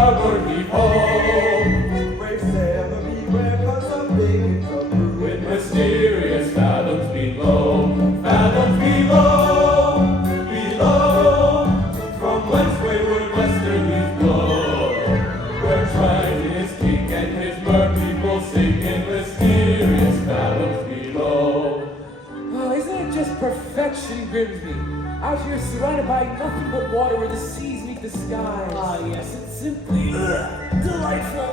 starboard heave ho. Brave sailor beware, 'cause I'm big in trouble. With mysterious fathoms below, fathoms below, below, from whence wayward westerlies blow, where Triton is king and his mer people sing in mysterious fathoms below. Oh, isn't it just perfection, Grimsby? Out here surrounded by nothing but water where the seas meet the skies. Ah, yes, it's simply delightful.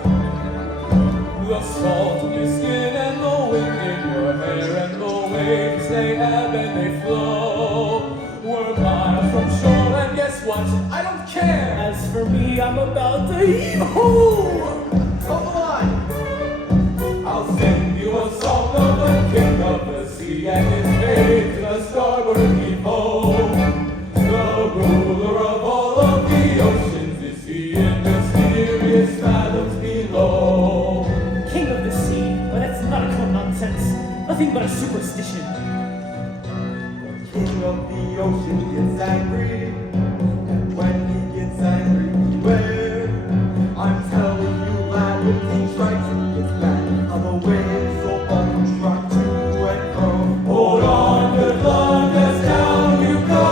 The salt in your skin and the wind in your hair and the waves, they ebb and they flow. We're miles from shore and guess what? I don't care. As for me, I'm about to heave-ho! Come on! I'll sing you a song of the king of the sea and his fate to the starboard heave ho. The ruler of all of the oceans is he in mysterious fathoms below. King of the sea, but that's nautical nonsense. Nothing but a superstition. King of the ocean gets angry, and when he gets angry, beware. I'm telling you, lad, when King Triton gets back on the waves, so buttons rock to and fro. Hold on, good luck, as down you go.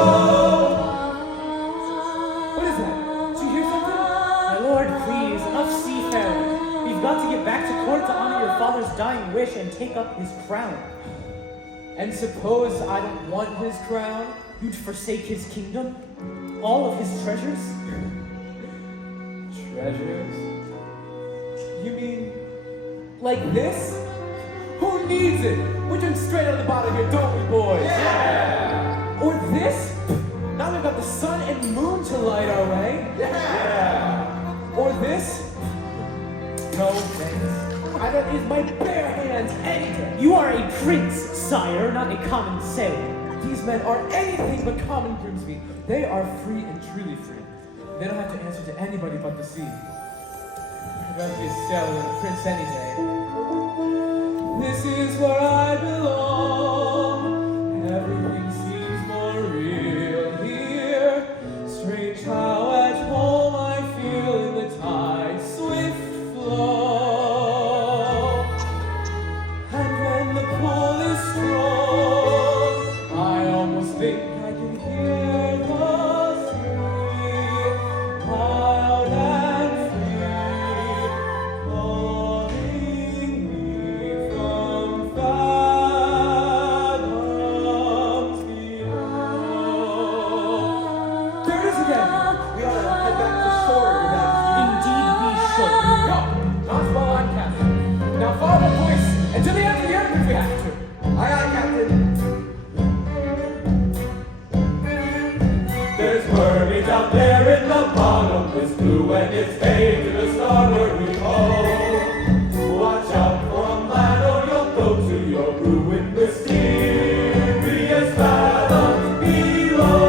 What is that? Did you hear something? My lord, please, enough seafaring. We've got to get back to court to honor your father's dying wish and take up his crown. And suppose I don't want his crown? You'd forsake his kingdom? All of his treasures? Treasures? You mean like this? Who needs it? We're doing straight out of the bottom here, don't we, boys? Yeah! Or this? Now we've got the sun and moon to light our way. Yeah! Or this? No thanks. I don't use my bare hands any day. You are a prince, sire, not a common sailor. These men are anything but common, Grimsby. They are free and truly free. They don't have to answer to anybody but the sea. I'd rather be a sailor than a prince any day. This is where I belong. Everything seems more real here. Strange how at home I feel in the tide's swift flow. And when the pull is strong, I almost think I can hear the sea, wild and free, calling me from fathoms below. There it is again! We ought to head back to shore, Your Majesty. Indeed we should. No, not while I'm captain. Now follow the voice and to the end of the earth if we have to. Aye, aye, Captain. There's mermaids out there in the bottomless blue, and it's fade to the starboard heave ho. Watch out for a man or you'll go to your ruin, mysterious fathoms below.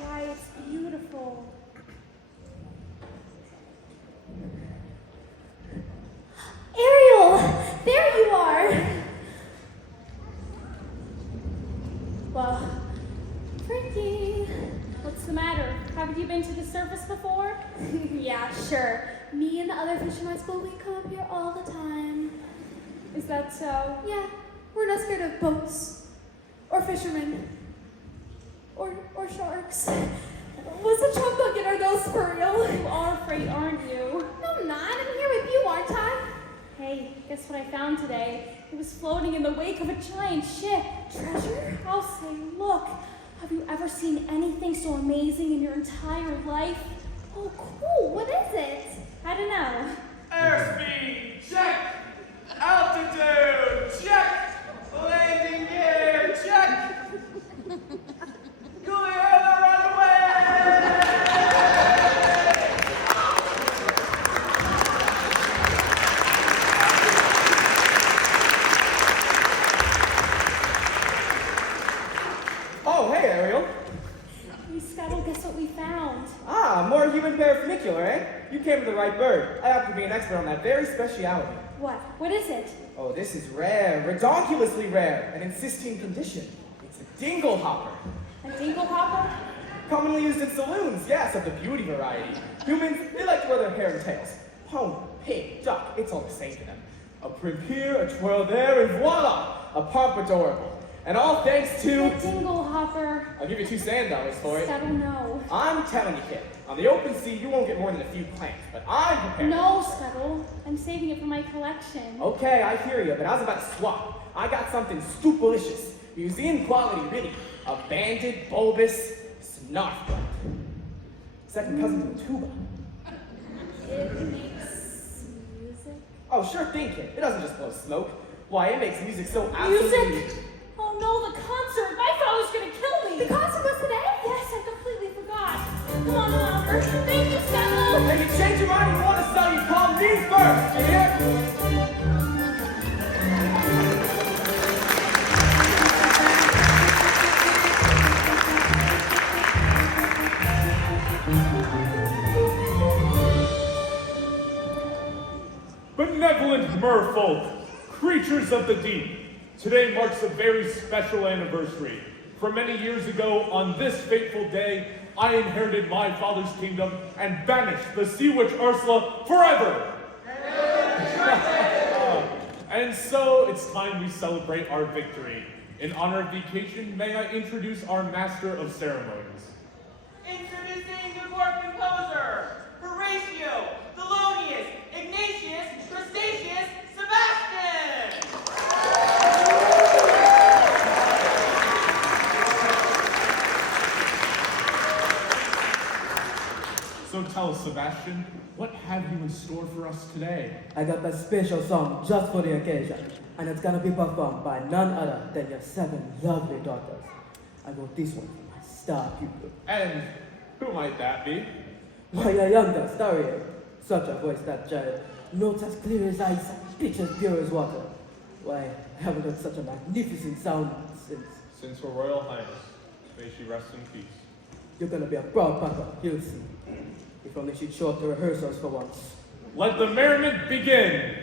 Why, it's beautiful. Ariel! There you are! Well, Frankie. What's the matter? Haven't you been to the surface before? Yeah, sure. Me and the other fish in my school, we come up here all the time. Is that so? Yeah, we're not scared of boats. Or fishermen. Or sharks. Was the chunk bucket our nose for real? You are afraid, aren't you? No, I'm not. I'm here with you, aren't I? Hey, guess what I found today? It was floating in the wake of a giant ship. Treasure? I'll say, look. Have you ever seen anything so amazing in your entire life? Oh, cool. What is it? I don't know. Airspeed, check! Altitude, check! Landing gear, check! Clear the runway! Oh, hey, Ariel. Hey, Scuttle, guess what we found? Ah, more human paraphernalia. Hey, you came to the right bird. I have to be an expert on that very speciality. What? What is it? Oh, this is rare, redonkulously rare, and in pristine condition. It's a dingle hopper. A dingle hopper? Commonly used in saloons, yes, of the beauty variety. Humans, they like to wear their hair in tails. Pony, pig, duck, it's all the same to them. A primp here, a twirl there, and voila! A pompadorable. And all thanks to... A dingle hopper. I'll give you $2 for it. Scuttle, no. I'm telling you, kid. On the open sea, you won't get more than a few clams, but I'm prepared. No, Scuttle. I'm saving it for my collection. Okay, I hear you, but I was about to swap. I got something stupelicious. Museum quality, really. A banded, bulbous snarfbutt. Second cousin to a tuba. It makes music. Oh, sure thing, kid. It doesn't just blow smoke. Why, it makes music so absolutely... Music? Oh no, the concert! My father's gonna kill me! The concert was today? Yes, I completely forgot. Come on, louder. Thank you, Scuttle! If you change your mind and want to sell, you call me first, you hear? Benevolent merfolk, creatures of the deep, today marks a very special anniversary. For many years ago, on this fateful day, I inherited my father's kingdom and banished the sea witch Ursula forever. And so it's time we celebrate our victory. In honor of the occasion, may I introduce our master of ceremonies. Introducing the court composer, Horatio, Thelonious, Ignatius, Crustaceus, Sebastian! So tell us, Sebastian, what have you in store for us today? I got a special song just for the occasion, and it's gonna be performed by none other than your 7 lovely daughters. I wrote this one for my star pupil. And who might that be? Why, your youngest, Ariel. Such a voice, that child. Notes as clear as ice, pitch as pure as water. Why, I haven't heard such a magnificent sound since Her Royal Highness, may she rest in peace. you're gonna be a proud papa, you'll see. If only she'd show up to rehearsals for once. Let the merriment begin!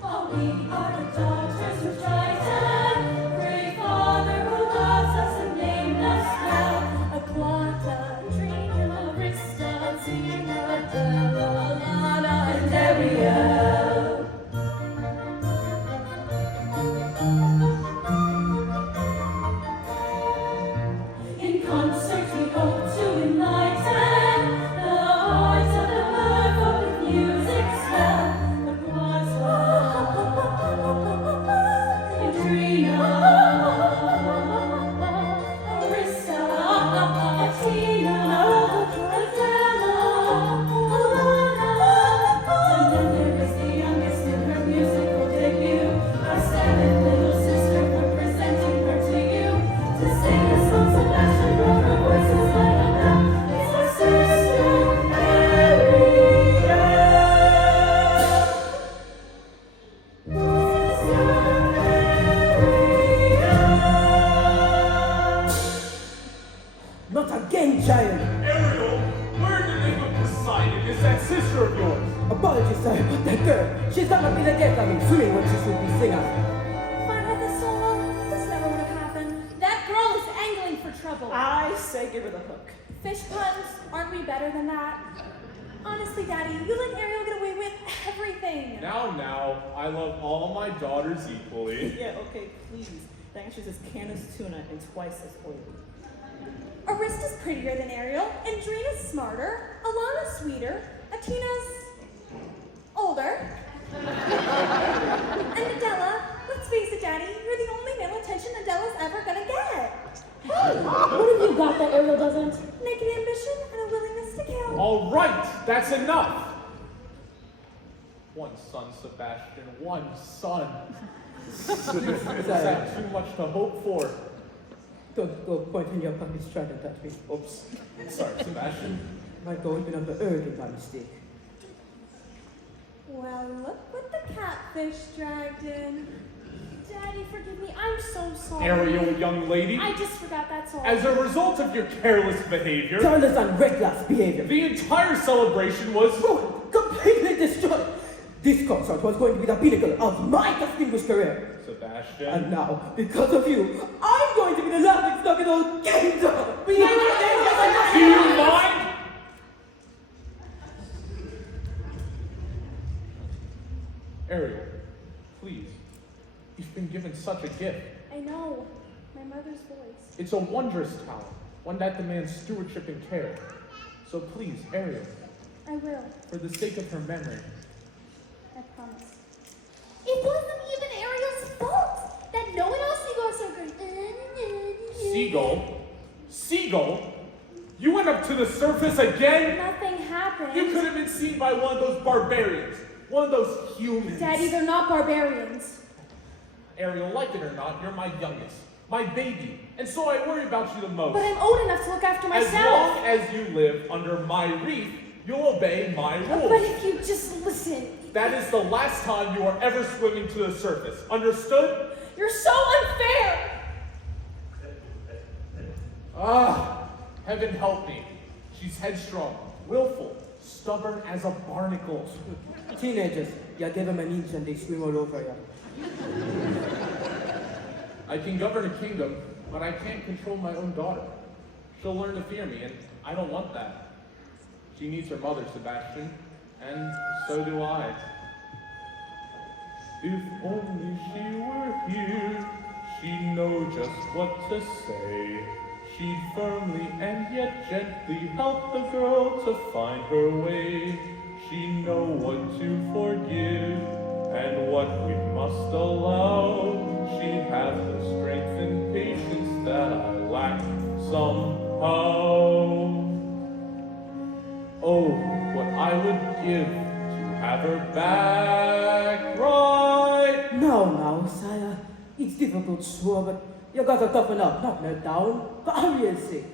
Oh, we are the daughters of Triton, great Father who loves us and named us well. Aquata, Trina, Arista, Tina, Della, Lana, and Ariel. In concert we hope to enlighten the hearts of the merfolk with music swell. Aquata, Trina, Arista, Tina, Adela, Alana, and then there is the youngest in her musical debut, our 7th little sister. We're presenting her to you to sing the song Sebastian wrote. Her voice is like a bell. It's our sister Ariel. Not again, child! Ariel, where in the name of Poseidon is that sister of yours? Apologies, sir, but that girl, she's gonna be the death of me, swimming when she should be singing. If I had this solo, this never would have happened. That girl is angling for trouble. I say give her the hook. Fish puns, aren't we better than that? Honestly, Daddy, you let Ariel get away with everything. Now, I love all my daughters equally. Yeah, okay, please. That answers is Candace tuna and twice as oily. Arista's prettier than Ariel, Andrina's smarter, Alana's sweeter, Atina's older. And Adela, let's face it, Daddy, you're the only male attention Adela's ever gonna get. What have you got that Ariel doesn't? Naked ambition and a willingness to kill. All right, that's enough. One son, Sebastian, one son. Is that too much to hope for? Don't go pointing your puppy's trident at me. Oops. Sorry, Sebastian. Might go even up the earth by mistake. Well, look what the catfish dragged in. Daddy, forgive me. I'm so sorry. Ariel, young lady, I just forgot, that's all. as a result of your careless behavior, Careless and reckless behavior. the entire celebration was Ruined, completely destroyed. This concert was going to be the pinnacle of my distinguished career. Sebastian. And now, because of you, I'm going to be the laughing stock in the whole kingdom. Do you mind? Ariel, please. You've been given such a gift. I know. My mother's voice. It's a wondrous talent, one that demands stewardship and care. So please, Ariel, I will. for the sake of her memory, I promise. It wasn't even Ariel's fault that no one else Seagull so good. Seagull? Seagull? You went up to the surface again? Nothing happened. You could have been seen by one of those barbarians, one of those humans. Daddy, they're not barbarians. Ariel, like it or not, you're my youngest, my baby, and so I worry about you the most. But I'm old enough to look after myself. As long as you live under my reef, you'll obey my rules. But if you just listen. That is the last time you are ever swimming to the surface. Understood? You're so unfair. Ah, heaven help me. She's headstrong, willful, stubborn as a barnacle. Teenagers, you give them an inch and they swim all over you. I can govern a kingdom, but I can't control my own daughter. She'll learn to fear me, and I don't want that. She needs her mother, Sebastian, and so do I. If only she were here, she'd know just what to say. She'd firmly and yet gently help the girl to find her way. She'd know what to forgive and what we must allow. She'd have the strength and patience that I lack somehow. Oh, what I would give to have her back right. Now, sire. It's difficult, sure, but you gotta toughen up, not melt down. For Ariel's sake.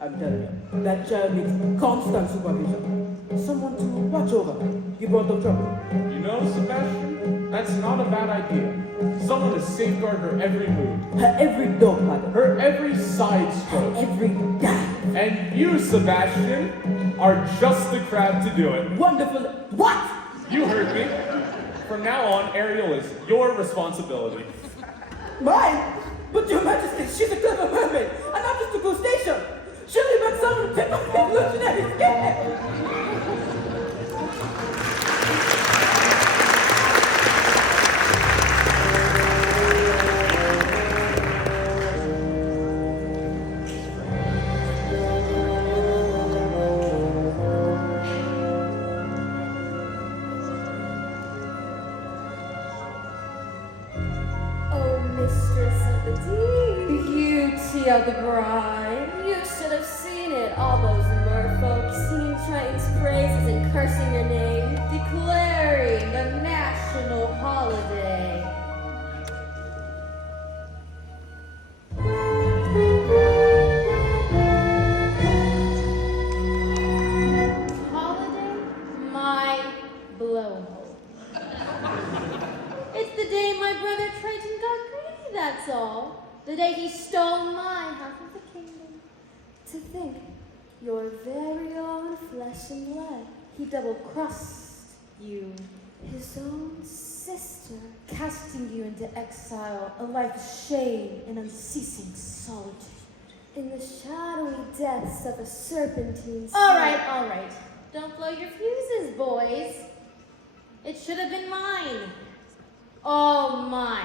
I'm telling you, that child needs constant supervision. Someone to watch over. You brought up trouble. You know, Sebastian, that's not a bad idea. Someone to safeguard her every move, Her every dogma, her every side stroke. every dive. And you, Sebastian, are just the crab to do it. Wonderful. What? You heard me. From now on, Ariel is your responsibility. Mine? But your majesty, she's a clever mermaid, and not just a crustacean. Surely but some typical revolutionary skin. Oh, mistress of the deep. Beauty of the bride. You should have seen it. All those merfolk singing Triton's praises and cursing your name, declaring the national holiday. Holiday? My blowhole. It's the day my brother Triton got greedy, that's all. The day he stole my half of the kingdom. To think, your very own flesh and blood, he double-crossed you, his own sister, casting you into exile, a life of shame and unceasing solitude. In the shadowy depths of a serpentine sea. All right. Don't blow your fuses, boys. It should have been mine. All mine.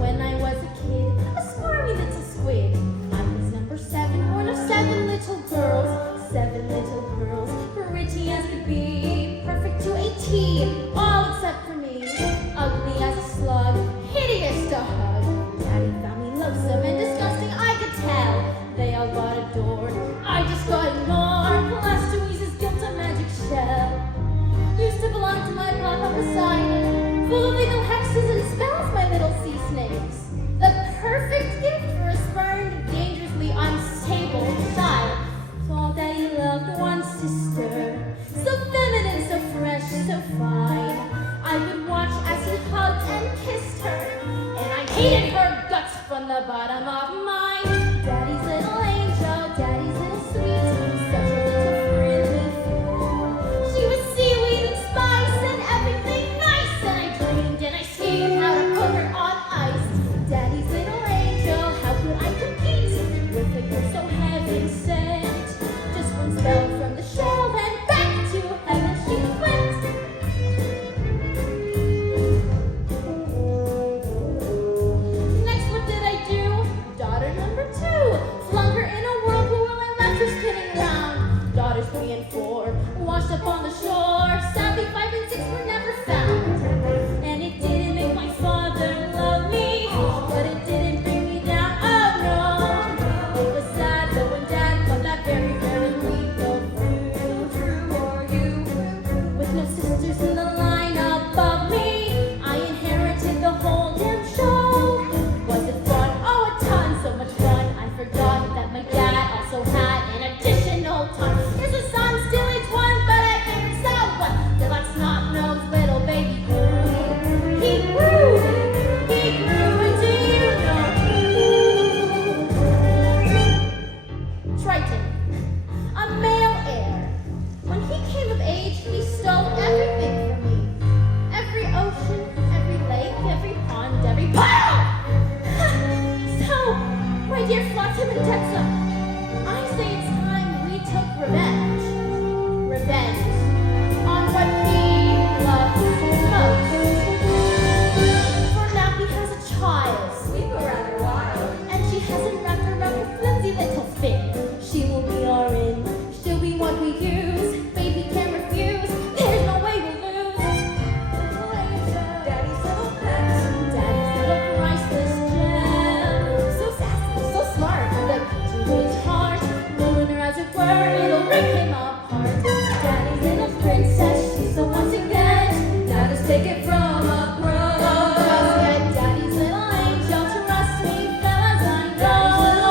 When I was a kid, a squirmy little squid, I was number 7, one of 7 little girls. 7 little girls, pretty as could be, perfect to a T, all except for me. Ugly as a slug, hideous to hug. Daddy found me loathsome and disgusting, I could tell. They all got adored, I just got ignored. Plus to ease his guilt of hated her guts from the bottom of my daddy's little angel, daddy's little sweet, such a little friendly fool. She was seaweed and spice and everything nice, and I dreamed and I schemed how to put her on ice. Daddy's little angel, how could I compete with a girl so heaven sent? Just one spell from the shell and back to heaven she went. Next, what did I do? Daughter number 2. Flung her in a whirlpool and left her spinning round. Daughters 3 and 4 washed up on the shore. Sadly, 5 and 6 were never found. And it didn't make my father love me, but it didn't bring me down. Oh no, it was sad though when Dad caught that very, very week of true or you. With no sisters in the line above me, I inherited the whole damn show. Was it fun? Oh, a ton, so much fun. I forgot that my dad also had an additional ton. Yes, his son still eats one, but I figured so what? The last snot-nosed little baby grew. He grew into you know. Triton, a male heir. When he came of age, he stole everything from me. Every ocean, every lake, every pond, every puddle. So, my dear Flotsam and Jetsam, I say it's time we took revenge. Revenge on what he loves most. For now he has a child. We were rather wild. And she hasn't wrapped around her flimsy little fin. She will be our in. She'll be what we use. Baby can't refuse. There's no way we'll lose. Daddy's little pet. Daddy's little priceless gem. So sassy, so smart. The key to his heart. Ruin her as it were. It'll rip him apart. Daddy's little princess. She's the one to get. Now just take it from a pro. Just get Daddy's little angel. Trust me, fellas, I know.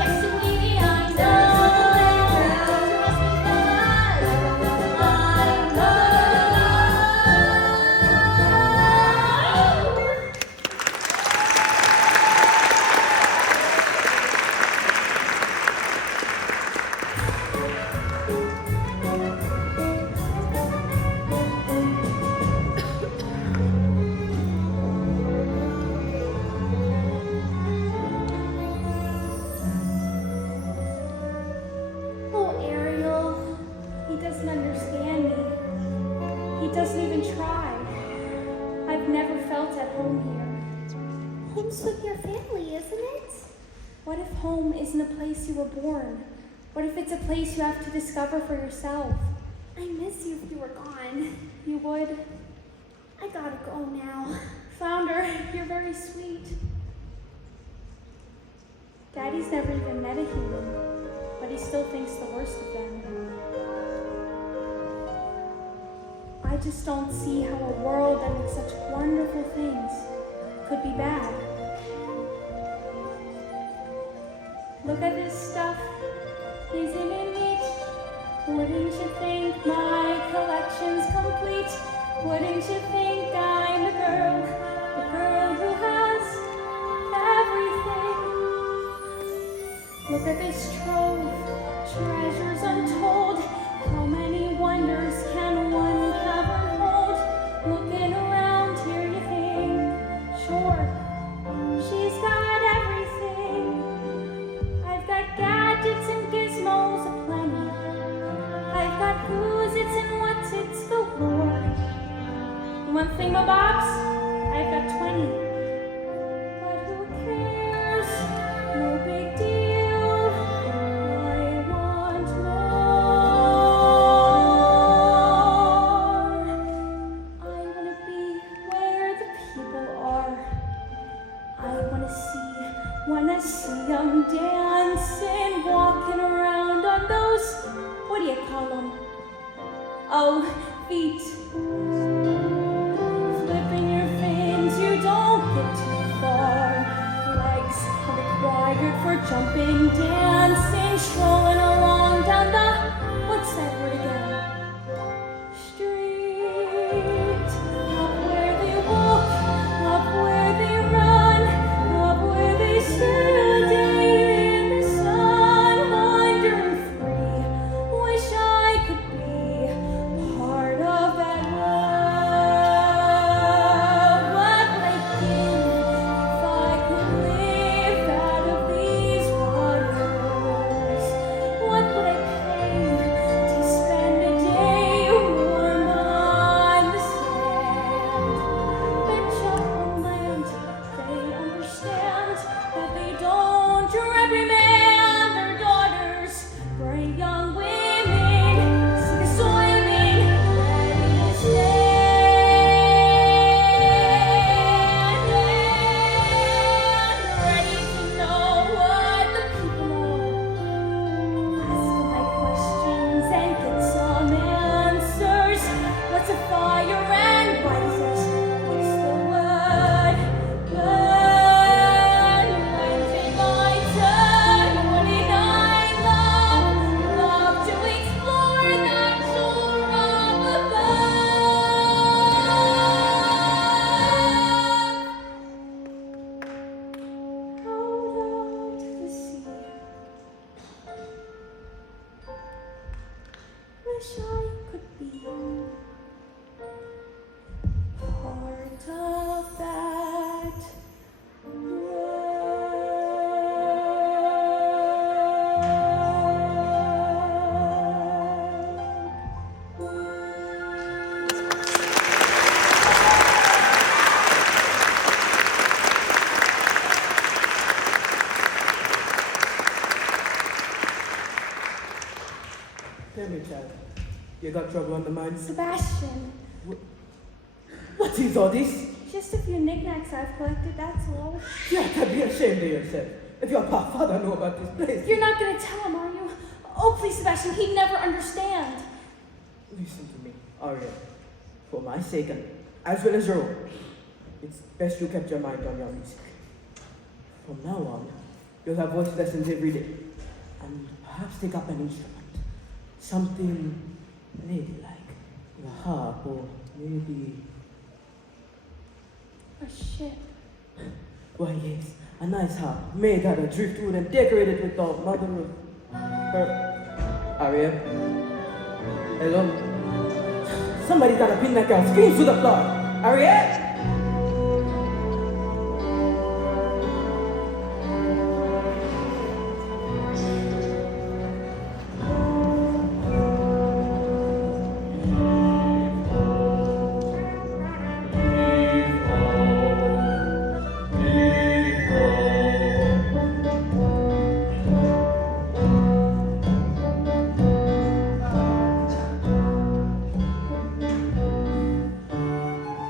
Yes, indeed, I know. Trust me, fellas, I know. Oh, Ariel, he doesn't understand me. He doesn't even try. I've never felt at home here. Home's with your family, isn't it? What if home isn't a place you were born? What if it's a place you have to discover for yourself? I miss you if you were gone. You would? I gotta go now. Flounder, you're very sweet. Daddy's never even met a human, but he still thinks the worst of them. I just don't see how a world that makes such wonderful things could be bad. Look at this stuff. Isn't it neat? Wouldn't you think my collection's complete? Wouldn't you think I'm the girl who has everything? Look at this trove, treasures untold. How many wonders can one cavern hold? Looking around here, you think, sure, she's got everything. I've got gadgets and gizmos aplenty. I've got who's its and what's its galore. One thing my box, I've got 20. But who cares? No big deal. I want more. I wanna be where the people are. I wanna see them dancing, walking around on those, what do you call them? Oh, feet. Flipping your fins, you don't get too far. Legs are required for jumping, dancing, strolling along down the, what's that word again? Street. Up where they walk, up where they run. got trouble on the mind. Sebastian, What is all this? just a few knickknacks I've collected, that's all. You ought to be ashamed of yourself. If your father knew about this place. You're not gonna tell him, are you? Oh, please, Sebastian, he'd never understand. Listen to me, Arya. For my sake, and as well as your own, it's best you kept your mind on your music. From now on, you'll have voice lessons every day, and perhaps take up an instrument. Something ladylike, a harp, or maybe... A ship. Why, yes, a nice harp, made out of driftwood and decorated with the mother of her... Arya? Hello? Somebody gotta pin that girl. Screams to the floor. Arya?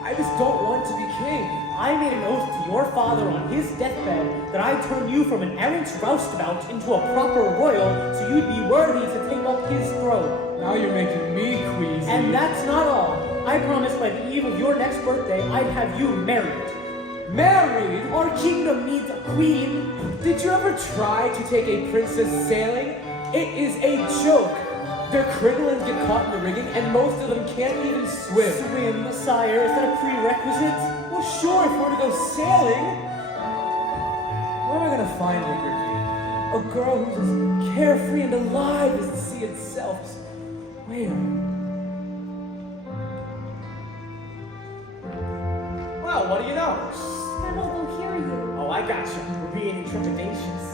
I just don't want to be king. I made an oath to your father on his deathbed that I'd turn you from an errant roustabout into a proper royal so you'd be worthy to take up his throne. Now you're making me queasy. And that's not all. I promised by the eve of your next birthday I'd have you married. Married? Our kingdom needs a queen. Did you ever try to take a princess sailing? It is a joke. Their crinolines get caught in the rigging, and most of them can't even swim. Swim, sire, is that a prerequisite? Well, sure, if we're to go sailing. Where am I gonna find her, Ricky? A girl who's as carefree and alive as the sea itself. Where? Well, what do you know? Scuttle will hear you. Oh, I got you. We're being trepidatious.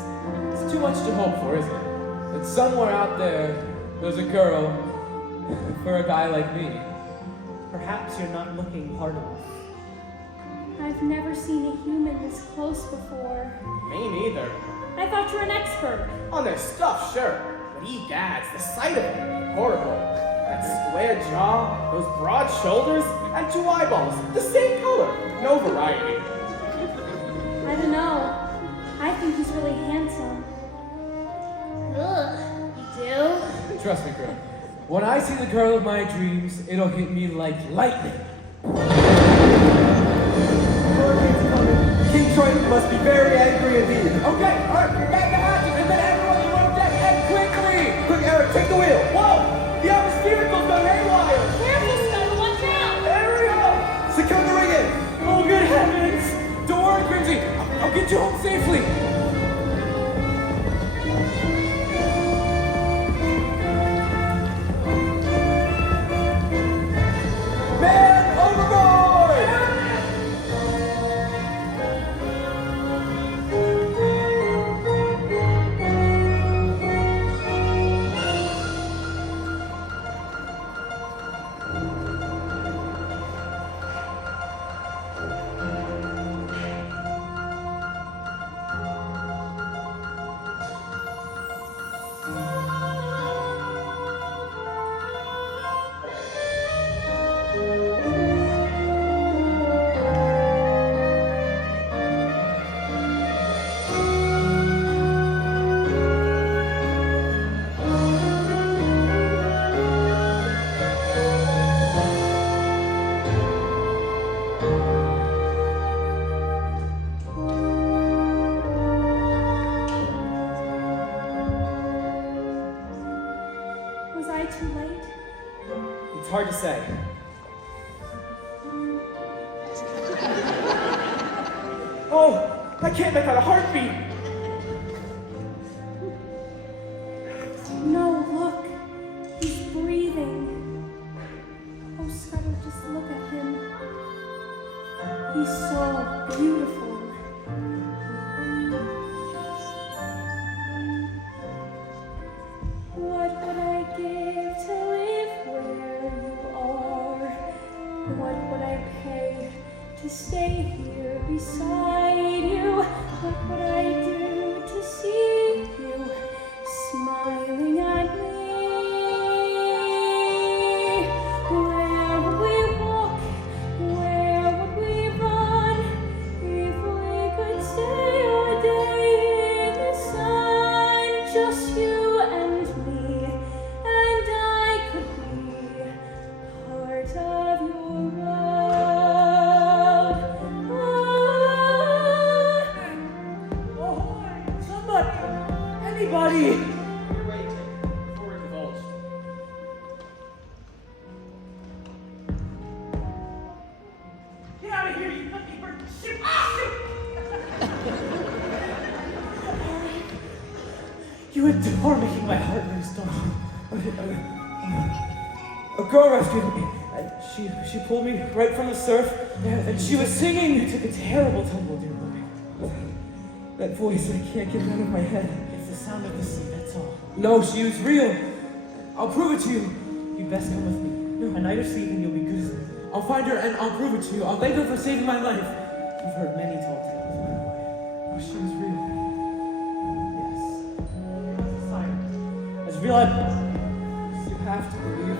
It's too much to hope for, isn't it? That somewhere out there's a girl for a guy like me. Perhaps you're not looking hard enough. I've never seen a human this close before. Me neither. I thought you were an expert. On their stuff, sure. But egads, the sight of it, horrible. That square jaw, those broad shoulders, and 2 eyeballs, the same color. No variety. I don't know. I think he's really handsome. Ugh, you do? Trust me, girl. When I see the girl of my dreams, it'll hit me like lightning. King Triton must be very angry indeed. Okay, all right, back the hatches and then everyone you on deck, and quickly! Quick, Eric, take the wheel. Whoa! The atmospherical's gone haywire! Careful, Scuttle, watch out! Ariel! Secure the rigging. Oh, good heavens! Don't worry, Grimsy. I'll get you home safely. Man overboard! Was I too late? It's hard to say. Oh, I can't make out a heartbeat. No, look. He's breathing. Oh, Scuttle, just look at him. He's so beautiful. What would I give to live where you are? What would I pay to stay here beside you? What would I do to see you smiling at me? You adore making my heart race, don't you? A girl rescued me, and she pulled me right from the surf, and she was singing. You took a terrible tumble, dear boy. That voice, I can't get it out of my head. It's the sound of the sea, that's all. No, she was real. I'll prove it to you. You'd best come with me. A night or sleep and you'll be good as new. I'll find her and I'll prove it to you. I'll thank her for saving my life. You've heard many tall tales, my boy. Oh, she was real. Yes. As a siren. As real as... You have to believe me.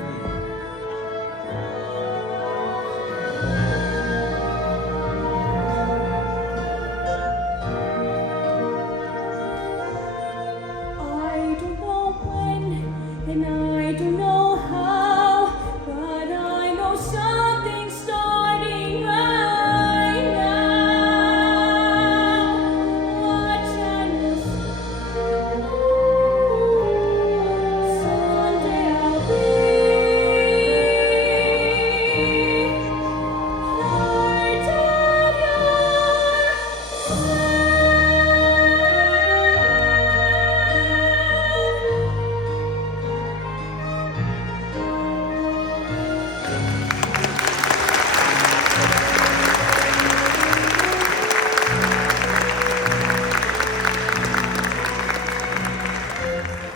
I don't know when, and I don't know how, but I know something's starting right now. Watch and you'll see. Someday I'll be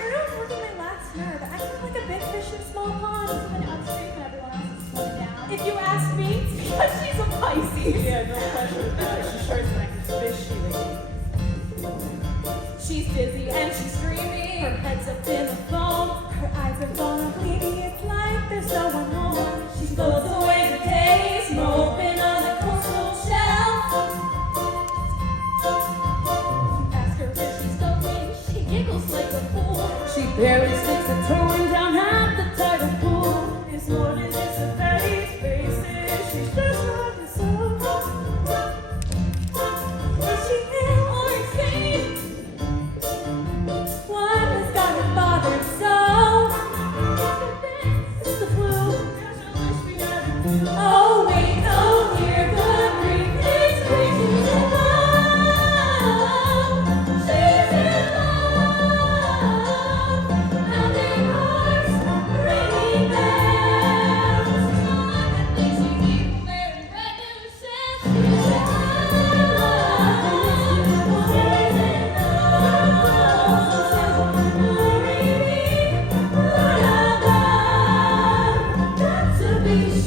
Everyone's working my last nerve. I feel like a big fish in a small pond. I'm upstream when everyone else is slowing down. If you ask me, it's because she's a Pisces. Yeah, no pressure with that. She sure is like this fishy lady. She's dizzy and she's dreamy. Her head's up in the foam. Her eyes are gone bleeding. It's like there's no one home. She floats away the days, moping on the coastal shelf. You ask her where she's going, she giggles like a fool. She barely sticks a toe in down at the tidal pool. It's more than just a fatty's faces. She's just not the soul. Is she ill or insane? What has got her bothered so? It's the flu. Oh wait, oh dear, good grief, it's crazy in love. She's in love. Pounding hearts, ringing bells. I think she's even wearing red new sets. She's in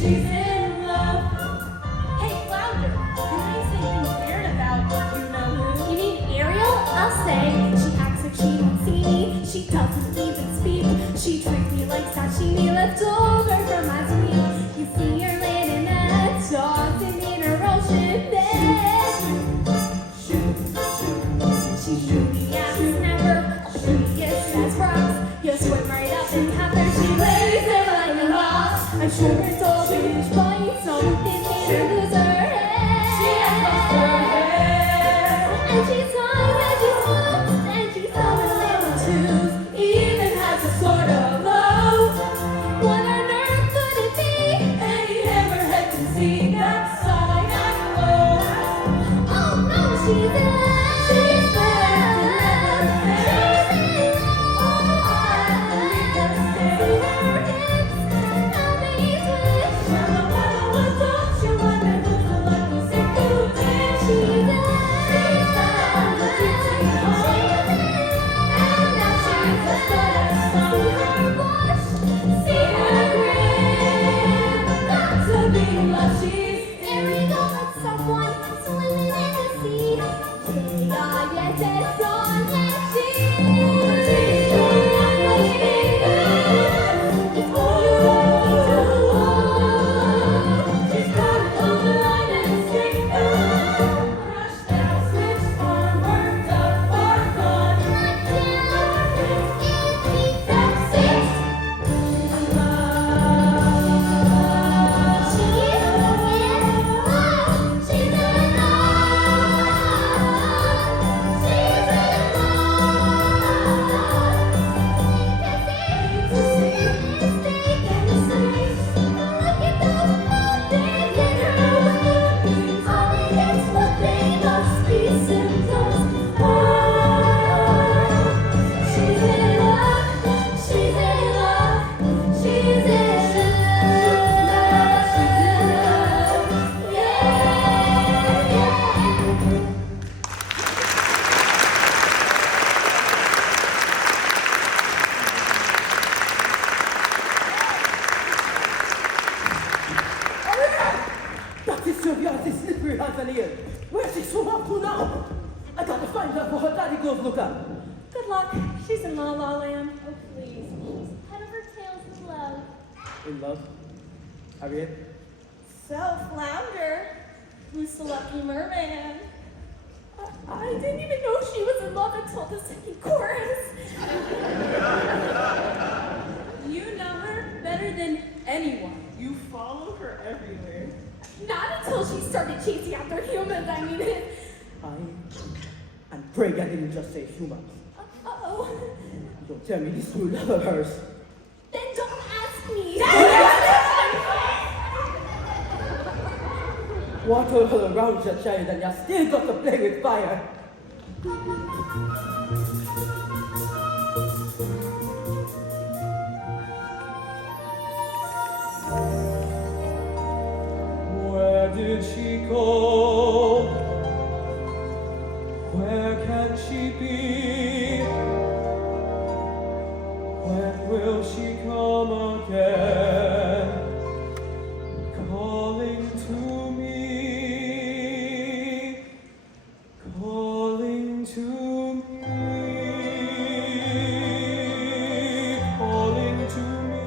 She's in love. Hey, Flounder, can I say things weird about you know who? You mean Ariel? I'll say. She acts like she don't see me. She doesn't even speak. She treats me like sashimi left over from my sleep. You see her laying in that tossing in her ocean bed. She's shooty as a snapper, shootiest as rocks. You swim right up and have her. She lays there like a rock. I'm sure it's all huge bites, something made her lose her head. She has lost her head. And she's high and she smokes and she's having little twos. Even has a sort of low. What on earth could it be? Any hammerhead can see that's all I know. Oh no, she's in love. She's in love. She's in love. See her hips, how they twist. Sylvia, this slippery as an eel. Where's she swim off to now? I gotta find her for her daddy goes look up. Good luck. She's in La La Land. Oh, please. She's head over tails in love. In love? Harriet? So, Flounder, who's the lucky merman? I didn't even know she was in love until the second chorus. You know her better than anyone. You follow her everywhere. Not until she started chasing after humans. I mean, And pray I didn't just say humans. uh-oh. Don't tell me this new love of hers. Then don't ask me. Water all around your child and you still got to play with fire. Where did she go? Where can she be? When will she come again? Calling to me, calling to me, calling to me.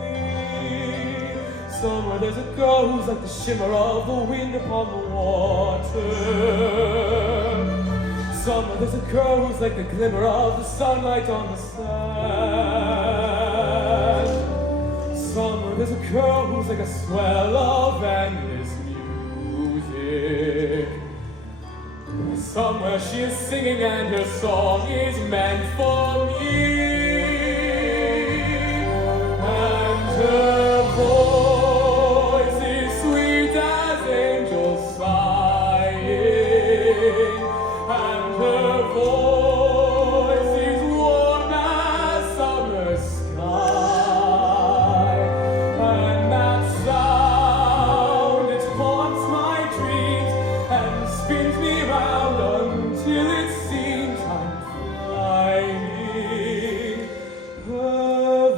Somewhere there's a girl who's like the shimmer of the wind upon the water. Somewhere there's a girl who's like the glimmer of the sunlight on the sand. Somewhere there's a girl who's like a swell of endless music. Somewhere she is singing and her song is meant for me. And her voice is sweet as angels sighing. And her voice is warm as summer sky. And that sound, it haunts my dreams and spins me round until it seems I'm finding her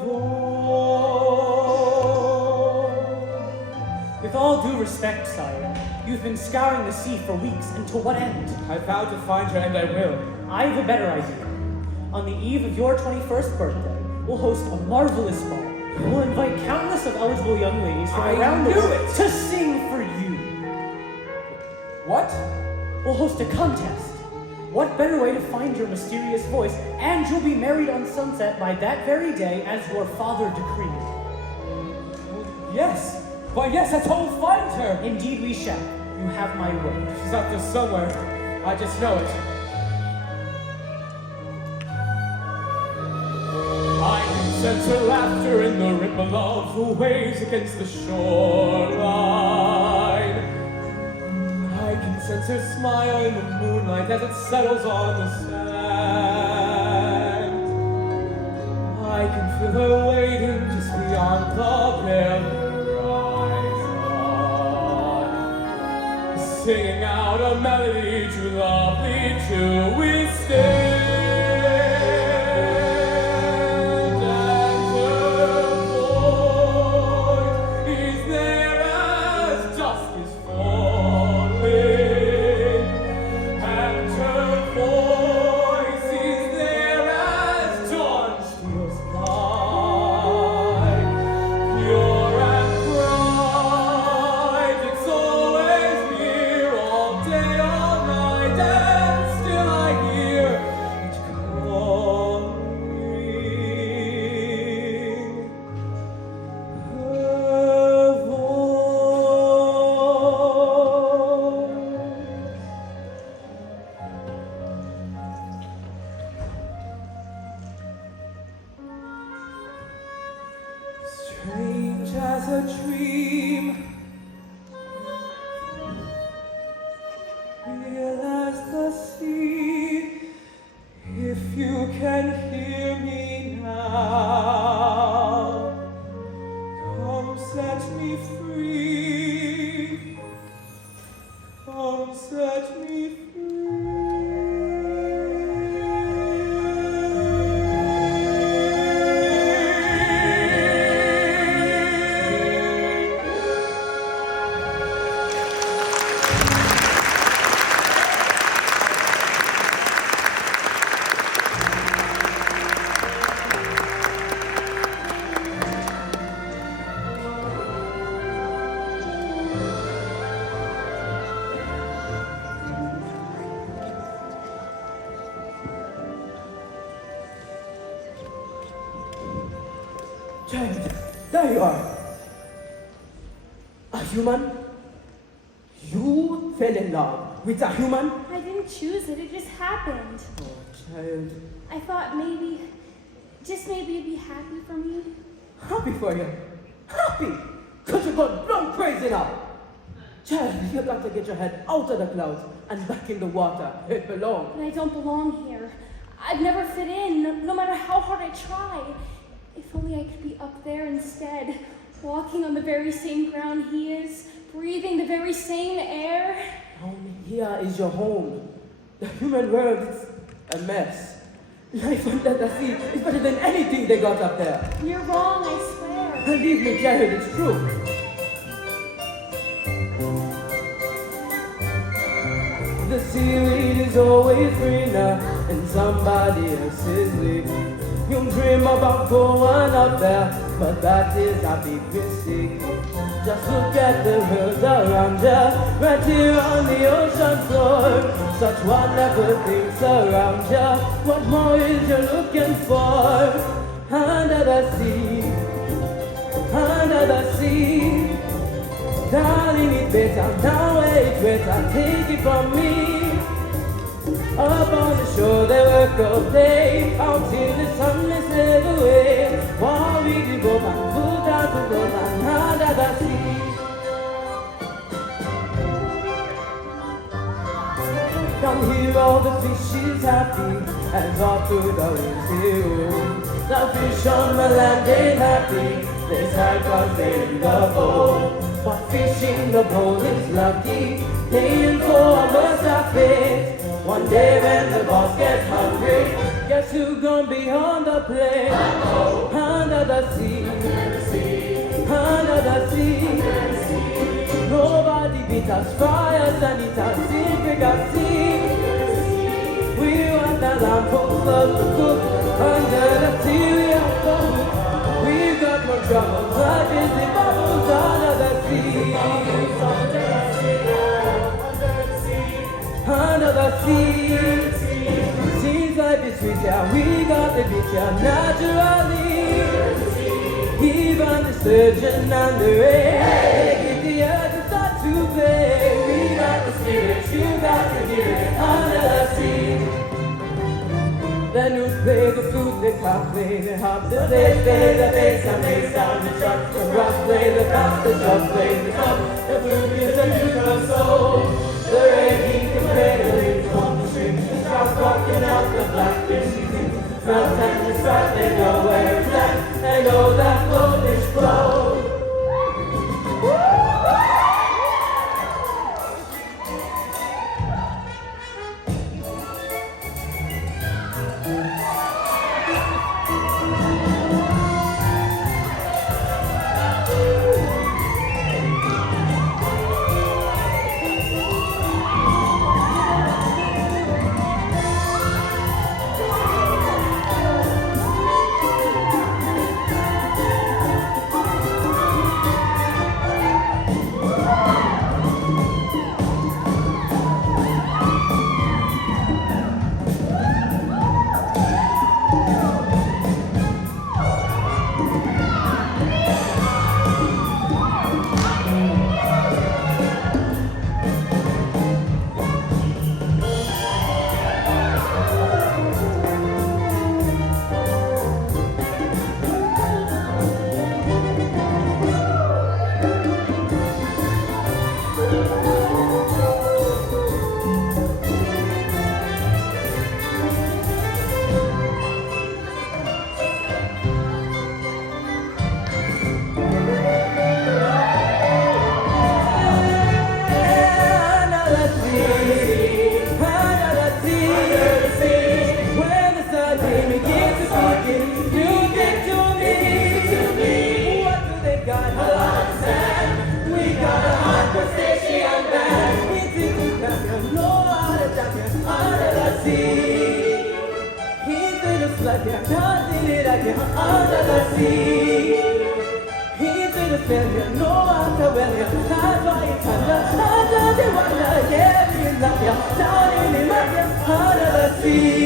voice. With all due respect, sire, you've been scouring the sea for weeks, and to what end? I vowed to find her, and I will. I have a better idea. On the eve of your 21st birthday, we'll host a marvelous ball. We'll invite countless of eligible young ladies from I around the knew world it! to sing for you. What? We'll host a contest. What better way to find your mysterious voice, and you'll be married on sunset by that very day as your father decreed. Yes. Why, yes, that's how we'll find her. Indeed we shall. You have my word. She's out there somewhere. I just know it. I can sense her laughter in the ripple of the waves against the shoreline. I can sense her smile in the moonlight as it settles on the sand. I can feel her waiting just beyond the pale horizon, singing out a melody too lovely to withstand. And her voice is there as dusk is falling. And her voice is there as dawn steals by. Pure and bright, it's always near, all day, all night, and still I hear it calling. Her voice. Strange as a dream, real as the sea. If you can hear me now, come set me free. Come set me free. Child, there you are. A human? You fell in love with a human? I didn't choose it, it just happened. Oh, child. I thought maybe, just maybe you'd be happy for me. Happy for you. Happy! Because you got blown crazy now. Child, you got to get your head out of the clouds and back in the water. It belongs. But I don't belong here. I'd never fit in, no matter how hard I try. If only I could be up there instead, walking on the very same ground he is, breathing the very same air. Down here is your home. The human world is a mess. Life under the sea is better than anything they got up there. You're wrong, I swear. Believe me, child, it's true. The seaweed is always greener in somebody else's leaf. You dream about going up there, but that is a big mistake. Just look at the world around you, right here on the ocean floor. Such wonderful things surround you. What more is you looking for? Under the sea, under the sea. Darling, it's better now, it's better, take it from me. Up on the shore they work all day, out in the sun they slave away. While we go back, pull down to the land under the sea. Down here all the fish is happy, and off to the winds they roam. The fish on the land ain't happy, they sad cause they're in the bowl. But fish in the bowl is lucky, paying for a worse of fate. One day when the boss gets hungry, guess who's gonna be on the plate? Under the sea, under the sea. Nobody beat us, fires and eat us, secret at sea. We want the lamp full of the cook, under the sea we are cold. We've got no trouble, life is the bubbles under the sea. Under the sea, seems like it's sweet, yeah, we got the beach, yeah, naturally. Even the surgeon and the rain, they give the earth to start to play. We got the spirit, you got to give it under the sea. The news play, the flute, the clock play, the harp, the bass play, the bass and bass down the truck, the rock play, the bass, the drum play, the cup, the flute is the musical soul. The reggae can play the lyrics on the string, the strap rocking out the blackfish. Smell and the strap, they know where it's at, they know that Polish flow. Under the sea, he's in the failure, no matter where you're, that's why it's under the wonder, yeah, we love you, down in the mud, under the sea.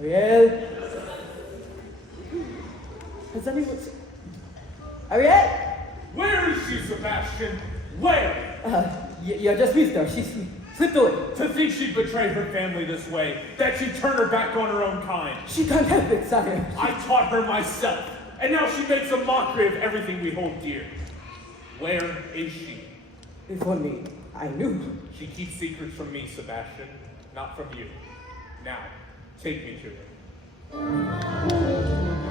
Ariel? Has anyone seen... Ariel? Where is she, Sebastian? Where? You just missed her. She slipped away. To think she'd betray her family this way, that she'd turn her back on her own kind. She can't help it, sire. I taught her myself, and now she makes a mockery of everything we hold dear. Where is she? If only I knew. She keeps secrets from me, Sebastian, not from you. Now, take me to her.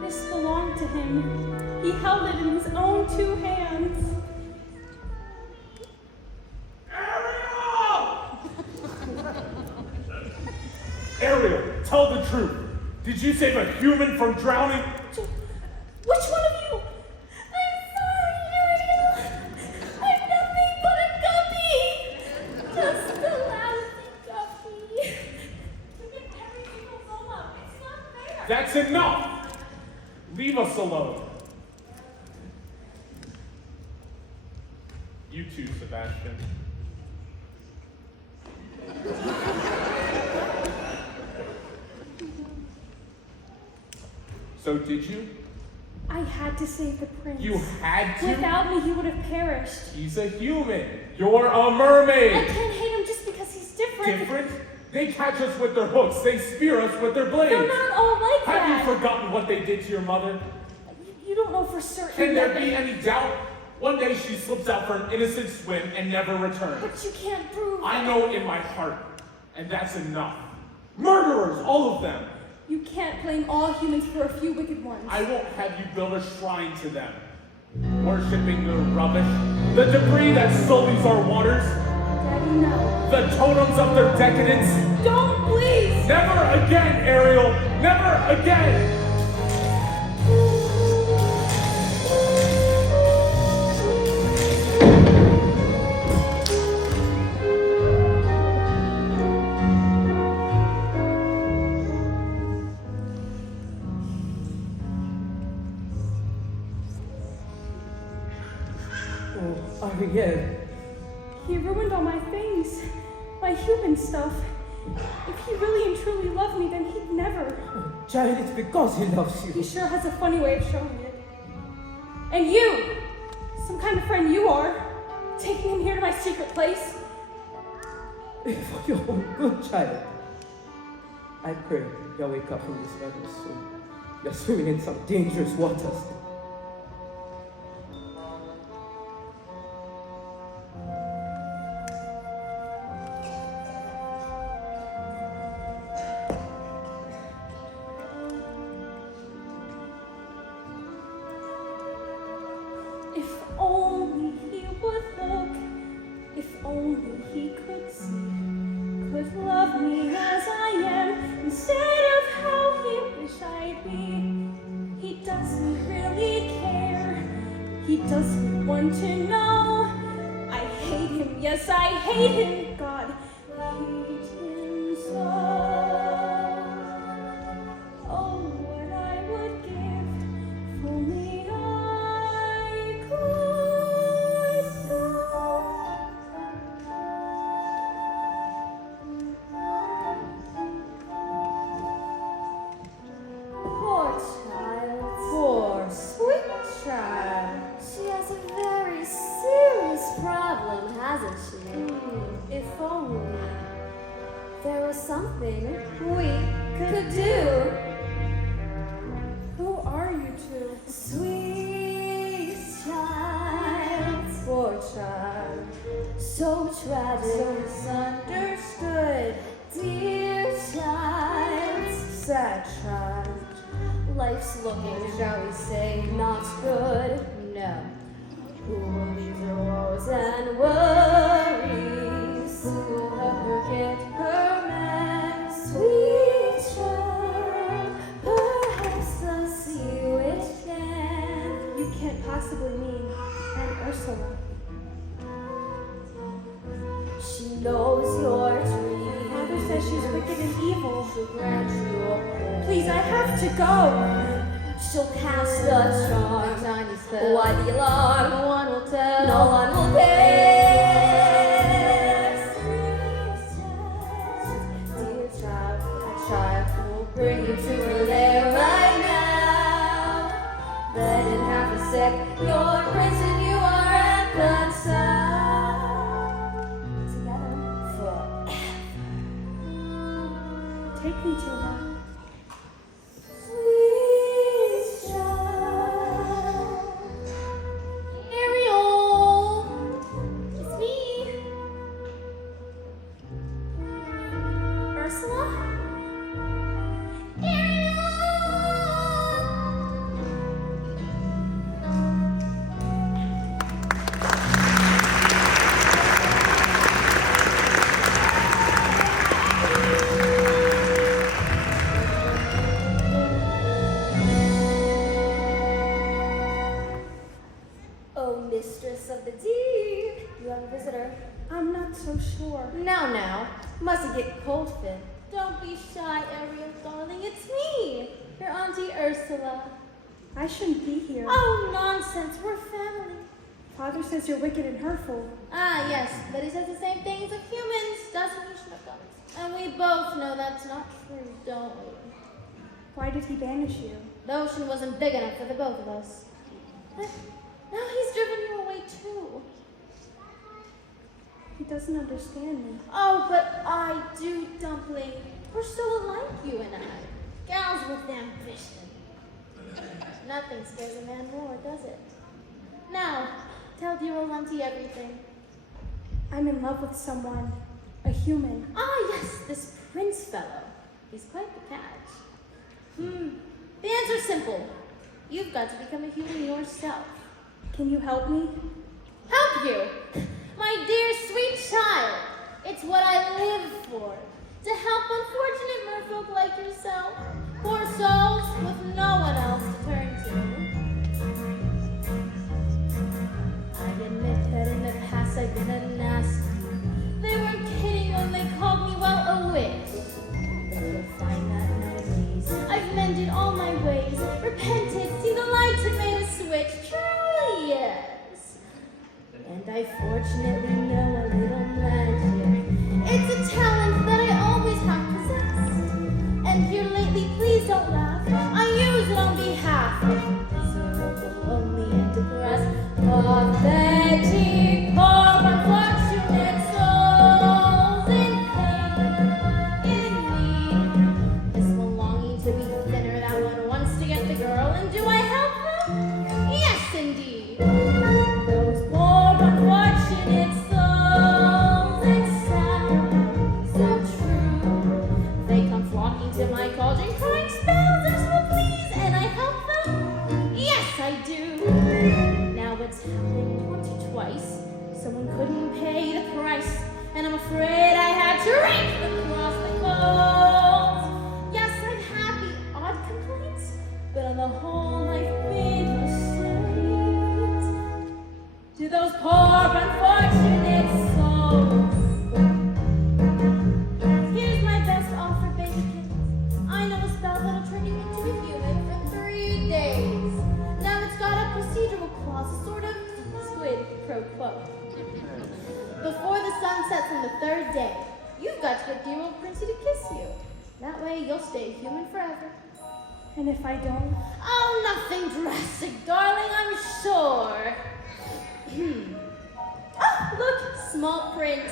This belonged to him. He held it in his own 2 hands. Ariel, tell the truth. Did you save a human from drowning? Which one of you? I'm sorry, Ariel. I'm nothing but a guppy. Just a lousy guppy. You get every single solo. It's not fair. That's enough! Leave us alone. You too, Sebastian. So did you? I had to save the prince. You had to? Without me, he would have perished. He's a human. You're a mermaid. I can't hate him just because he's different. Different? They catch us with their hooks. They spear us with their blades. They're not all like Have that. you forgotten what they did to your mother? You don't know for certain. Can there that be they- any doubt? One day she slips out for an innocent swim and never returns. But you can't prove. I know in my heart, and that's enough. Murderers, all of them. You can't blame all humans for a few wicked ones. I won't have you build a shrine to them. Worshipping the rubbish, the debris that sullies our waters, Daddy, no. the totems of their decadence. Don't, please! Never again, Ariel! Never again! Oh, Ariel. He ruined all my things. My human stuff. If he really and truly loved me, then he'd never. Child, it's because he loves He you. sure has a funny way of showing it. And you! Some kind of friend you are. Taking him here to my secret place. For your own good, child. I pray you'll wake up from this madness soon. You're swimming in some dangerous waters. If only he would look, if only he could see, could love me as I am instead of how he wish I'd be. He doesn't really care, he doesn't want to know. I hate him, yes, I hate him, God, I hate him so. Oh, what I would give if only I could go. Poor child. Poor Sweet child. She has a very serious problem, hasn't she? If only there was something we could do. Who are you two? Sweet child. Poor child. So tragic. So misunderstood. Dear child. Sad child. Life's looking, shall we say, not good. No. Who will leave her woes and worries? Who will help her get her man? Sweet child, perhaps the sea witch can. You can't possibly mean Aunt Ursula. knows your dreams. Father says she's wicked and evil. She'll grant you a home. Please, I have to go. She'll cast the charm. Tiny spell. Why the alarm? No one will tell. No one will care. Dear child, a child will bring you to her lair right now. But in half a sec, you're prince and you are reconciled. Together forever. Take me to her. Sweet child. Ariel! It's me. Ursula? Ariel! Oh, mistress of the deep, you have a visitor. I'm not so sure. Now, mustn't get cold feet. Don't be shy, Ariel, darling. It's me, your Auntie Ursula. I shouldn't be here. Oh, nonsense. We're family. Father says you're wicked and hurtful. Ah, yes, but he says the same things of humans, doesn't he, Schnookums? And we both know that's not true, don't we? Why did he banish you? The ocean wasn't big enough for the both of us. Now he's driven you away, too. He doesn't understand me. Oh, but I do, Dumpling. We're so alike, you and I. Gals with ambition. Nothing scares a man more, does it? Now, tell dear old Auntie everything. I'm in love with someone. A human. Ah, yes, this prince fellow. He's quite the catch. The answer's simple. You've got to become a human yourself. Can you help me? Help you? My dear sweet child, it's what I live for. To help unfortunate merfolk like yourself. Poor souls with no one else to turn to. I admit that in the past I've been a nasty. They weren't kidding when they called me, well, a witch. But you'll find that nowadays I've mended all my ways, repented, seen the light and made a switch. Truly, yes. And I fortunately know a little magic. It's a talent that I always have possessed. And here lately, please don't laugh, I use it on behalf of miserable, lonely, and depressed, pathetic, poor, unfortunate souls in pain, in need. This one longing to be thinner, that one wants to get the girl, and do I help them? Yes, indeed. Those poor, unfortunate souls, it's sad, so true. They come flocking to my cauldron, crying spells, Ursula, please, and I help them? Yes, I do. Now it's happened once or twice. Someone couldn't pay the price, and I'm afraid I had to rake them across the coals. Yes, I've had the odd complaints, but on the whole, I've been a saint to those poor, unfortunate souls. Here's my best offer, baby kittens. I know a spell that'll turn you into a human for 3 days. Now it's got a procedural clause, a sort of squid pro quo. Before the sun sets on the 3rd day, you've got to get dear old Princey to kiss you. That way you'll stay human forever. And if I don't? Oh, nothing drastic, darling, I'm sure. Oh, look, small print.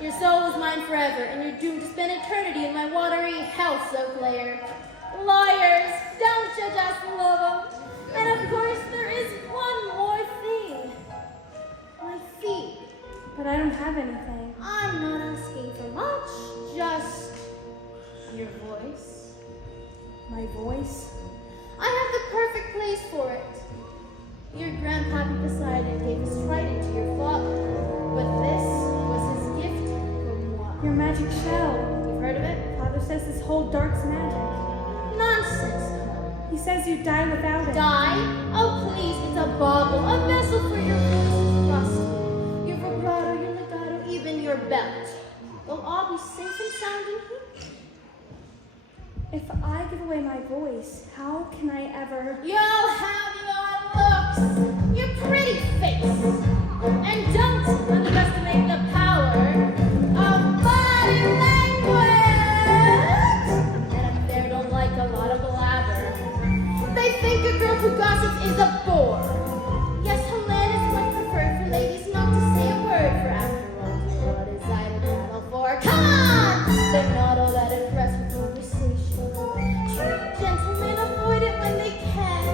Your soul is mine forever, and you're doomed to spend eternity in my watery hell-soaked lair. Liars, don't you just love them? And of course, there is one more thing. My feet. But I don't have anything. I'm not asking for much, just your voice. My voice? I have the perfect place for it. Your grandpappy Poseidon gave his trident to your father, but this was his gift for moi. Your magic shell. You've heard of it? Father says this whole dark's magic. Nonsense. He says you die without it. Die? Oh, please, it's a bauble, a vessel for your voice's rust. Your vibrato, your legato, even your belt. safe and sound in here? If I give away my voice, how can I ever... You'll have your looks, your pretty face, and don't underestimate the power of body language. Men up there don't like a lot of blabber. They think a girl who gossips is a bore. Yes, Helen is much preferred for ladies not to say a word, for after all, what is idle battle for? Come on! They're not all that impressed with conversation. True gentlemen avoid it when they can,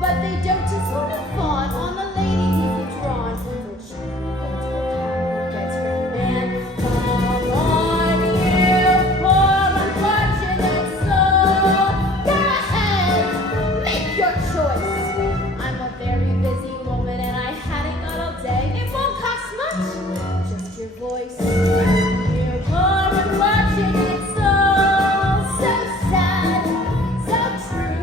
but they don't just want to fawn on the lady who's drawn. For she gets her man. Come on, you poor unfortunate soul. Go ahead, make your choice. I'm a very busy woman and I hadn't got all day. It won't cost much, just your voice. You poor unfortunate soul, so sad, so true.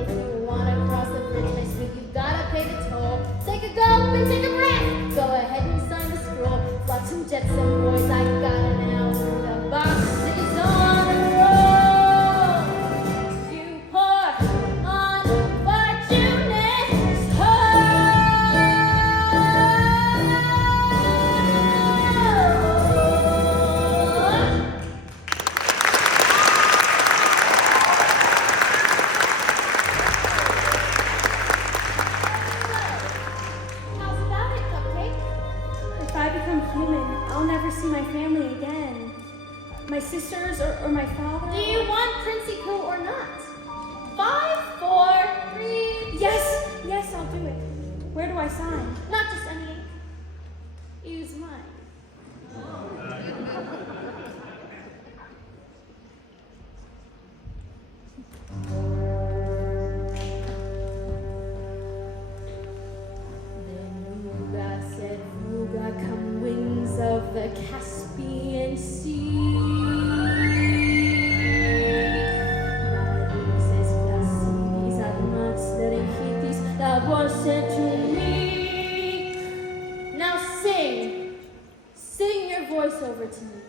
If you wanna cross the bridge, my sweet, you've gotta pay the toll. Take a gulp and take a breath. Go ahead and sign the scroll. Flock some Jetson boys, I gotta now. The box is on the roll. You poor unfortunate soul. How's about it, Cupcake? If I become human, I'll never see my family again. My sisters or my father. Do you want Princey Coo or not? 5, 4, 3. Yes, I'll do it. Where do I sign? Not just any ink. Use mine. Then Vuga said, Vuga, come winds of the Caspian Sea. Narices placidas, almas derechitis, la voz said to me. Now sing. Sing your voice over to me.